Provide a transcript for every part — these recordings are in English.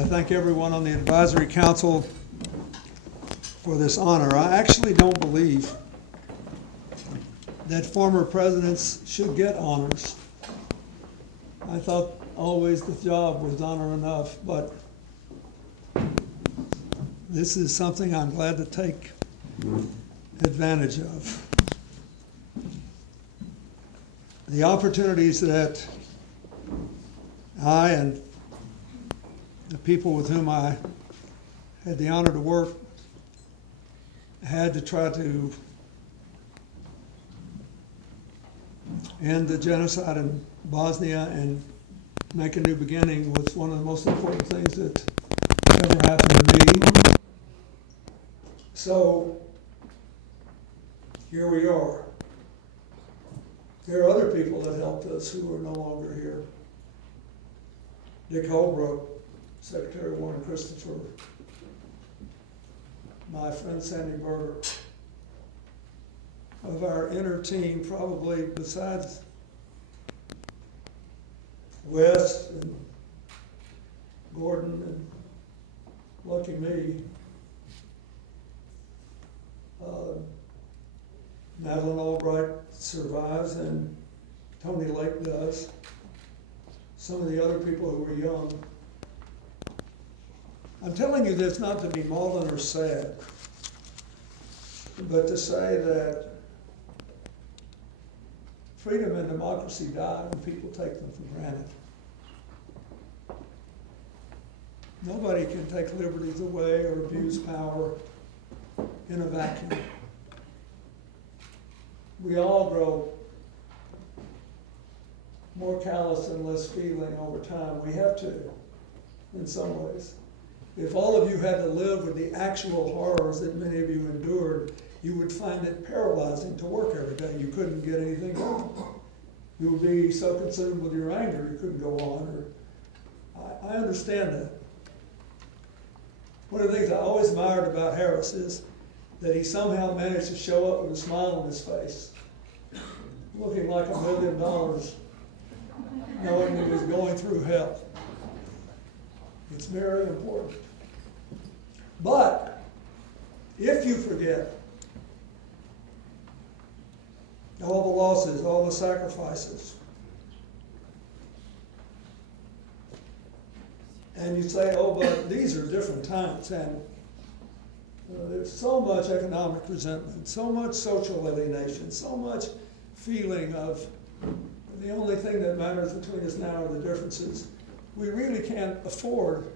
I thank everyone on the advisory council for this honor. I actually don't believe that former presidents should get honors. I thought always the job was honor enough, but this is something I'm glad to take advantage of. The opportunities that I and the people with whom I had the honor to work had to try to end the genocide in Bosnia and make a new beginning was one of the most important things that ever happened to me. So here we are. There are other people that helped us who are no longer here. Dick Holbrook, Secretary Warren Christopher, my friend Sandy Berger. Of our inner team, probably besides West and Gordon and lucky me, Madeleine Albright survives and Tony Lake does. Some of the other people who were young. I'm telling you this not to be maudlin or sad, but to say that freedom and democracy die when people take them for granted. Nobody can take liberties away or abuse power in a vacuum. We all grow more callous and less feeling over time. We have to, in some ways. If all of you had to live with the actual horrors that many of you endured, you would find it paralyzing to work every day. You couldn't get anything done. You would be so consumed with your anger you couldn't go on. I understand that. One of the things I always admired about Harris is that he somehow managed to show up with a smile on his face, looking like $1 million, knowing he was going through hell. It's very important. But if you forget all the losses, all the sacrifices, and you say, oh, but these are different times, and there's so much economic resentment, so much social alienation, so much feeling of the only thing that matters between us now are the differences. We really can't afford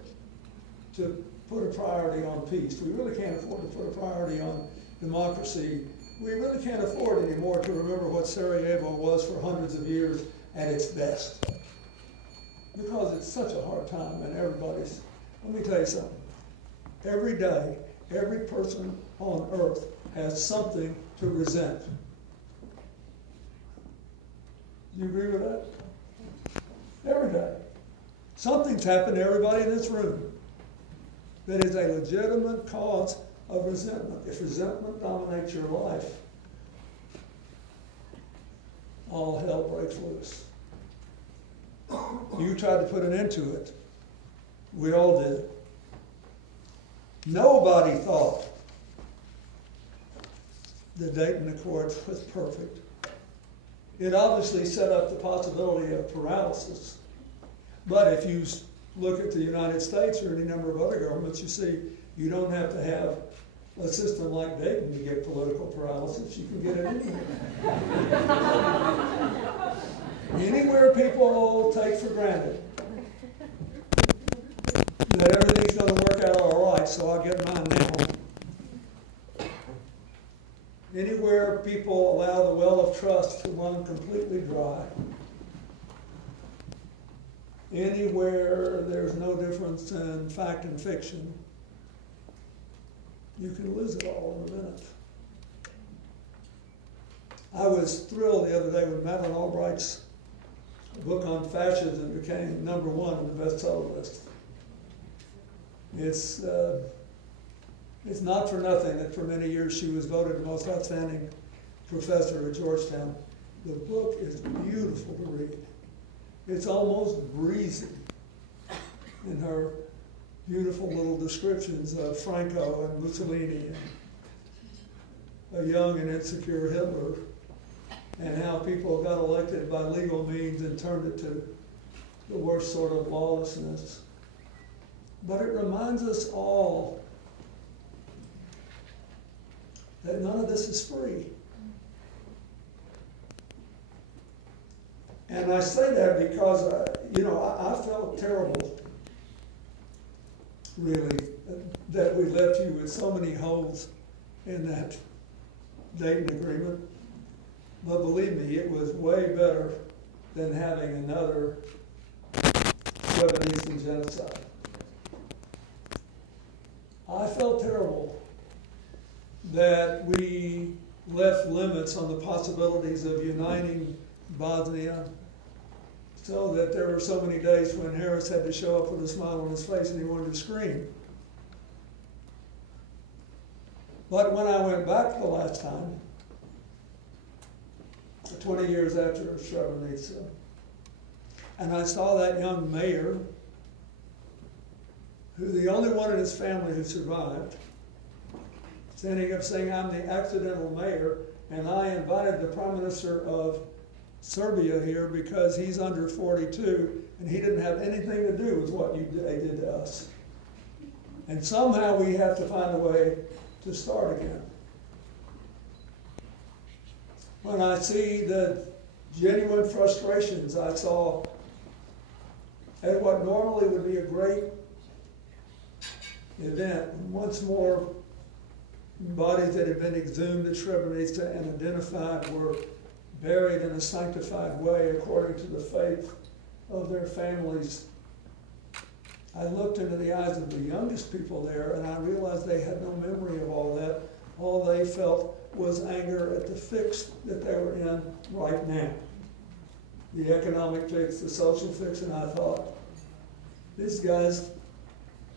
to put a priority on peace. We really can't afford to put a priority on democracy. We really can't afford anymore to remember what Sarajevo was for hundreds of years at its best. Because it's such a hard time and everybody's, let me tell you something. Every day, every person on earth has something to resent. Do you agree with that? Every day. Something's happened to everybody in this room that is a legitimate cause of resentment. If resentment dominates your life, all hell breaks loose. You tried to put an end to it. We all did. Nobody thought the Dayton Accords was perfect. It obviously set up the possibility of paralysis. But if you look at the United States or any number of other governments, you see you don't have to have a system like Dayton to get political paralysis. You can get it anywhere. Anywhere people take for granted that everything's going to work out all right, so I'll get mine now. Anywhere people allow the well of trust to run completely dry. Anywhere there's no difference in fact and fiction, you can lose it all in a minute. I was thrilled the other day when Madeleine Albright's book on fascism became #1 on the bestseller list. It's not for nothing that for many years she was voted the most outstanding professor at Georgetown. The book is beautiful to read. It's almost breezy in her beautiful little descriptions of Franco and Mussolini and a young and insecure Hitler, and how people got elected by legal means and turned it to the worst sort of lawlessness. But it reminds us all that none of this is free. And I say that because, I felt terrible, really, that we left you with so many holes in that Dayton agreement. But believe me, it was way better than having another Srebrenica genocide. I felt terrible that we left limits on the possibilities of uniting Bosnia, so that there were so many days when Harris had to show up with a smile on his face and he wanted to scream. But when I went back the last time, 20 years after Srebrenica, and I saw that young mayor, who the only one in his family who survived, standing up saying, "I'm the accidental mayor, and I invited the Prime Minister of Serbia here because he's under 42, and he didn't have anything to do with what they did to us." And somehow we have to find a way to start again. When I see the genuine frustrations I saw at what normally would be a great event, once more bodies that had been exhumed at Srebrenica and identified were buried in a sanctified way according to the faith of their families. I looked into the eyes of the youngest people there, and I realized they had no memory of all that. All they felt was anger at the fix that they were in right now. The economic fix, the social fix, and I thought, these guys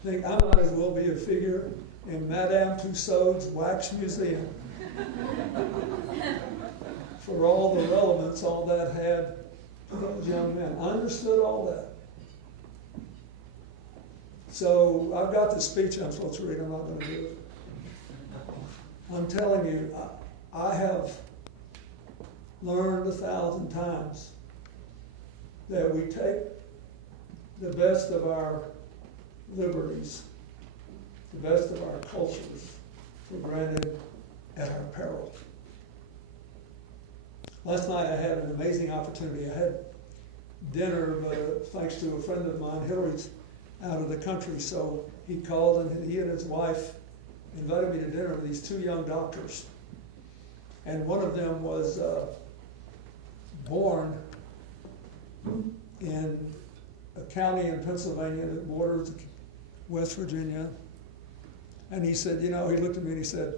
think I might as well be a figure in Madame Tussauds Wax Museum for all the relevance all that had to those young men. I understood all that. So I've got the speech I'm supposed to read. I'm not going to do it. I'm telling you, I have learned 1,000 times that we take the best of our liberties, the best of our cultures for granted at our peril. Last night I had an amazing opportunity. I had dinner, but thanks to a friend of mine, Hillary's out of the country, so he called and he and his wife invited me to dinner with these two young doctors. And one of them was born in a county in Pennsylvania that borders West Virginia. And he said, he looked at me and he said,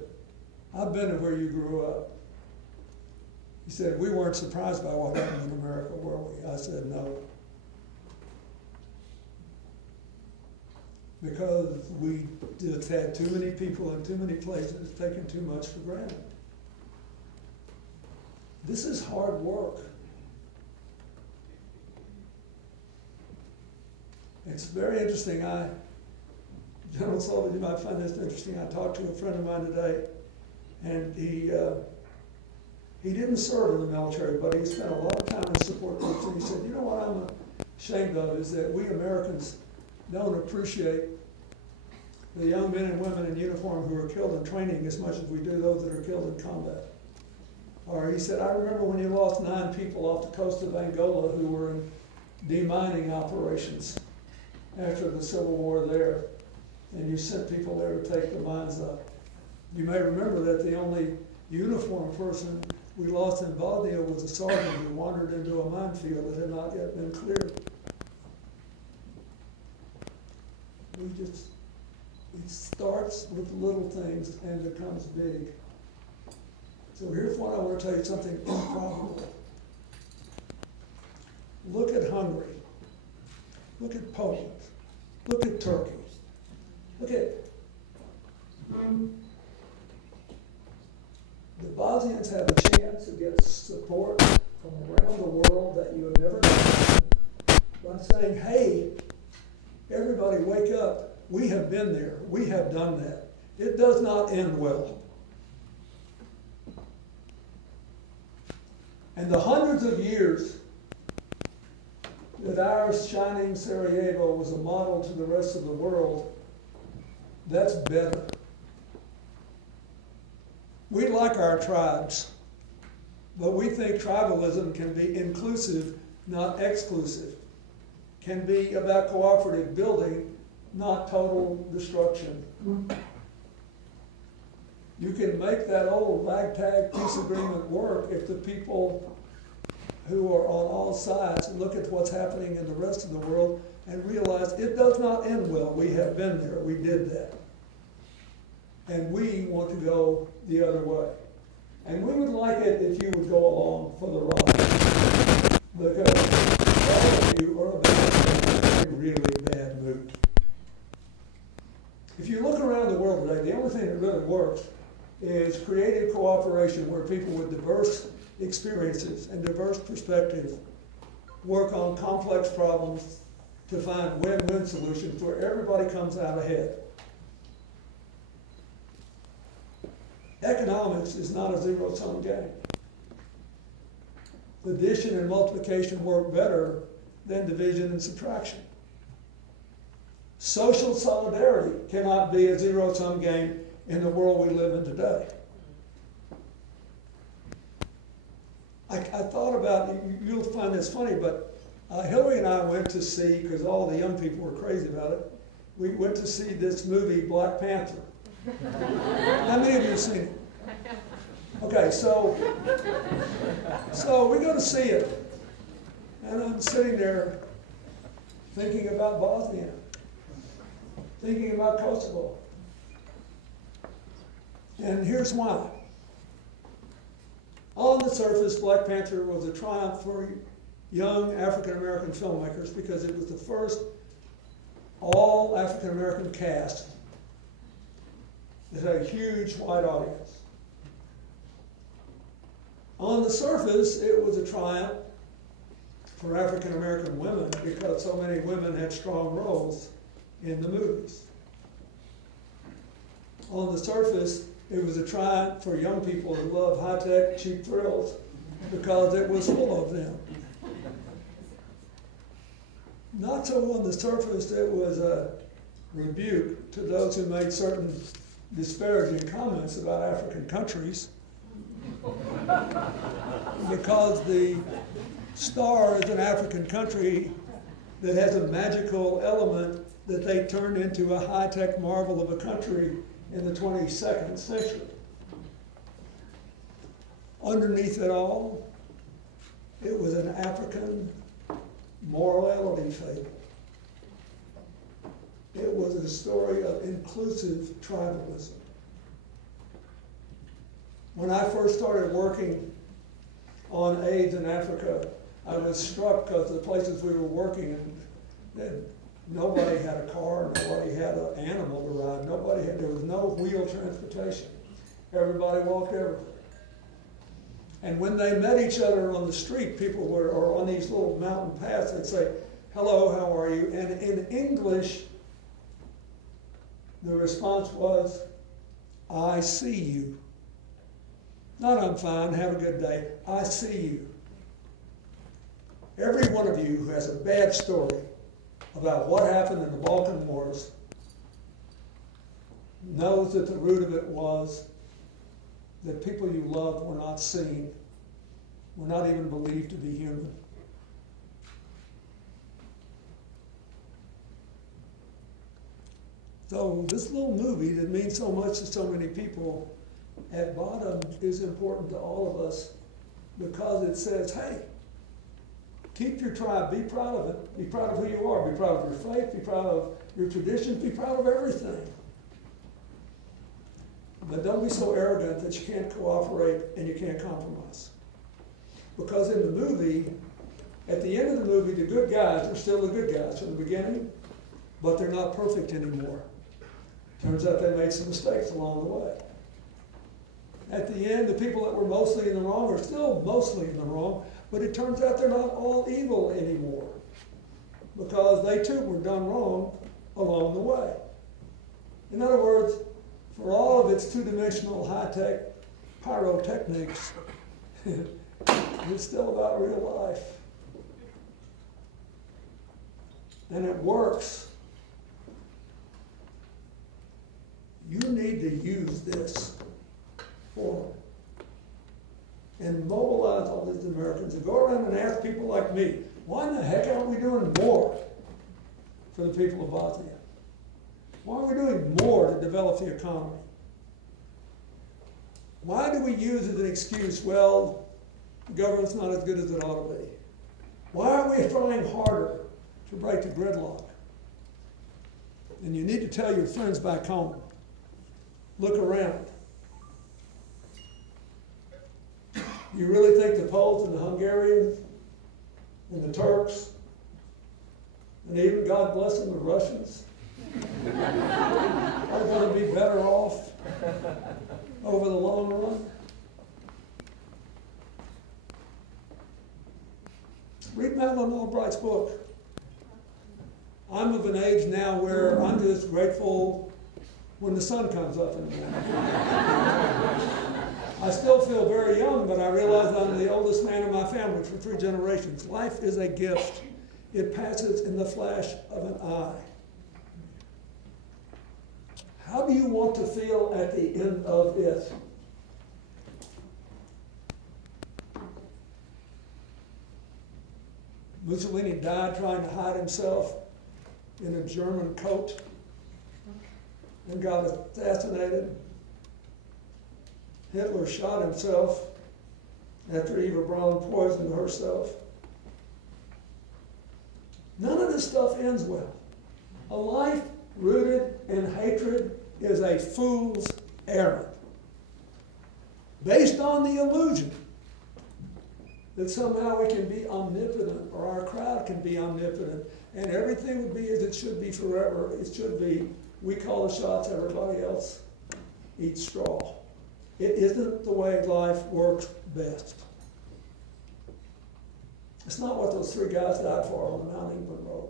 "I've been to where you grew up." He said, "We weren't surprised by what happened in America, were we?" I said, "No." Because we just had too many people in too many places taking too much for granted. This is hard work. It's very interesting. General Sullivan, you might find this interesting. I talked to a friend of mine today, and he didn't serve in the military, but he spent a lot of time in support groups, and he said, what I'm ashamed of is that we Americans don't appreciate the young men and women in uniform who are killed in training as much as we do those that are killed in combat. Or he said, "I remember when you lost 9 people off the coast of Angola who were in demining operations after the Civil War there, and you sent people there to take the mines up. You may remember that the only uniformed person we lost in Bosnia was a sergeant who wandered into a minefield that had not yet been cleared." It starts with little things and becomes big. So here's what I want to tell you, something improbable. Look at Hungary. Look at Poland. Look at Turkey. Look at the Bosnians have a chance to get support from around the world that you have never known by saying, "Hey, everybody wake up. We have been there. We have done that. It does not end well. And the hundreds of years that our shining Sarajevo was a model to the rest of the world, that's better. We like our tribes, but we think tribalism can be inclusive, not exclusive. Can be about cooperative building, not total destruction. You can make that old ragtag peace agreement work if the people who are on all sides look at what's happening in the rest of the world and realize it does not end well. We have been there. We did that. And we want to go the other way. And we would like it if you would go along for the ride. Because all of you are about in a really bad mood. If you look around the world today, the only thing that really works is creative cooperation where people with diverse experiences and diverse perspectives work on complex problems to find win-win solutions where everybody comes out ahead. Economics is not a zero-sum game. Addition and multiplication work better than division and subtraction. Social solidarity cannot be a zero-sum game in the world we live in today. I thought about, you'll find this funny, but Hillary and I went to see, because all the young people were crazy about it, we went to see this movie, Black Panther. How many of you have seen it? Okay, so we go to see it, and I'm sitting there thinking about Bosnia, thinking about Kosovo. And here's why. On the surface, Black Panther was a triumph for young African-American filmmakers because it was the first all African-American cast that had a huge white audience. On the surface, it was a triumph for African-American women because so many women had strong roles in the movies. On the surface, it was a triumph for young people who love high-tech, cheap thrills because it was full of them. Not so on the surface, it was a rebuke to those who made certain disparaging comments about African countries because the star is an African country that has a magical element that they turned into a high-tech marvel of a country in the 22nd century. Underneath it all, it was an African morality fable. It was a story of inclusive tribalism. When I first started working on AIDS in Africa, I was struck because the places we were working in, nobody had a car, nobody had an animal to ride, there was no wheel transportation. Everybody walked everywhere. And when they met each other on the street, or on these little mountain paths, they'd say, "Hello, how are you?" And in English, the response was, "I see you." Not "I'm fine, have a good day." I see you. Every one of you who has a bad story about what happened in the Balkan Wars knows that the root of it was that people you loved were not seen, were not even believed to be human. So this little movie that means so much to so many people at bottom is important to all of us because it says, hey, keep your tribe, be proud of it, be proud of who you are, be proud of your faith, be proud of your traditions, be proud of everything. But don't be so arrogant that you can't cooperate and you can't compromise. Because in the movie, at the end of the movie, the good guys are still the good guys from the beginning, but they're not perfect anymore. Turns out they made some mistakes along the way. At the end, the people that were mostly in the wrong are still mostly in the wrong, but it turns out they're not all evil anymore because they too were done wrong along the way. In other words, for all of its two-dimensional high-tech pyrotechnics, it's still about real life. And it works. You need to use this forum and mobilize all these Americans and go around and ask people like me, why in the heck aren't we doing more for the people of Bosnia? Why are we doing more to develop the economy? Why do we use as an excuse, well, the government's not as good as it ought to be? Why are we trying harder to break the gridlock? And you need to tell your friends back home, look around. You really think the Poles and the Hungarians and the Turks, and even, God bless them, the Russians, are going to be better off over the long run? Read Madeline Albright's book. I'm of an age now where I'm just grateful when the sun comes up in the morning. I still feel very young, but I realize I'm the oldest man in my family for 3 generations. Life is a gift. It passes in the flash of an eye. How do you want to feel at the end of it? Mussolini died trying to hide himself in a German coat and got assassinated. Hitler shot himself after Eva Braun poisoned herself. None of this stuff ends well. A life rooted in hatred is a fool's errand, based on the illusion that somehow we can be omnipotent, or our crowd can be omnipotent, and everything would be as it should be forever. It should be, we call the shots, everybody else eats straw. It isn't the way life works best. It's not what those 3 guys died for on the Mount England Road.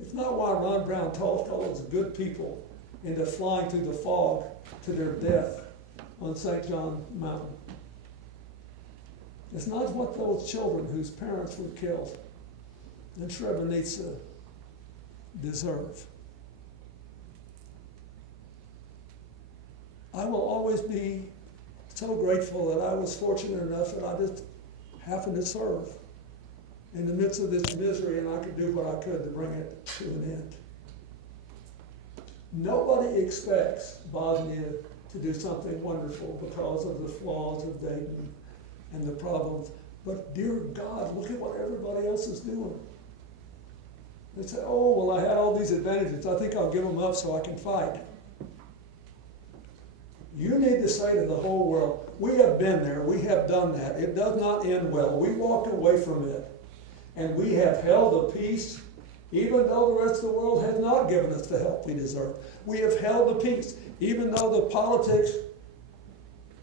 It's not why Ron Brown talked all those good people into flying through the fog to their death on St. John Mountain. It's not what those children whose parents were killed in Srebrenica deserve. I will always be so grateful that I was fortunate enough that I just happened to serve in the midst of this misery, and I could do what I could to bring it to an end. Nobody expects Bosnia to do something wonderful because of the flaws of Dayton and the problems. But dear God, look at what everybody else is doing. They say, oh, well, I had all these advantages. I think I'll give them up so I can fight. You need to say to the whole world, we have been there, we have done that. It does not end well. We walked away from it. And we have held a peace, even though the rest of the world has not given us the help we deserve. We have held the peace, even though the politics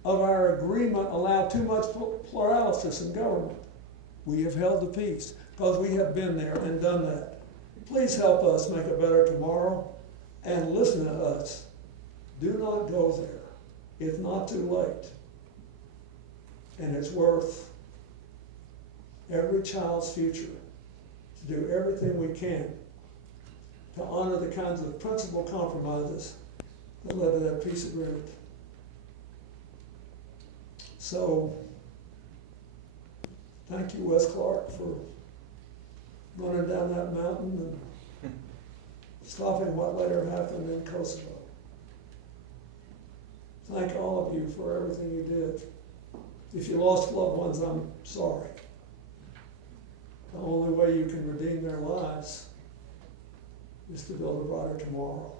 of our agreement allow too much pluralities in government. We have held the peace because we have been there and done that. Please help us make a better tomorrow and listen to us. Do not go there. It's not too late. And it's worth every child's future to do everything we can to honor the kinds of principal compromises that led to that peace agreement. So, thank you, Wes Clark, for running down that mountain and stopping what later happened in Kosovo. Thank all of you for everything you did. If you lost loved ones, I'm sorry. The only way you can redeem their lives is to build a brighter tomorrow.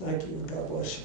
Thank you, and God bless you.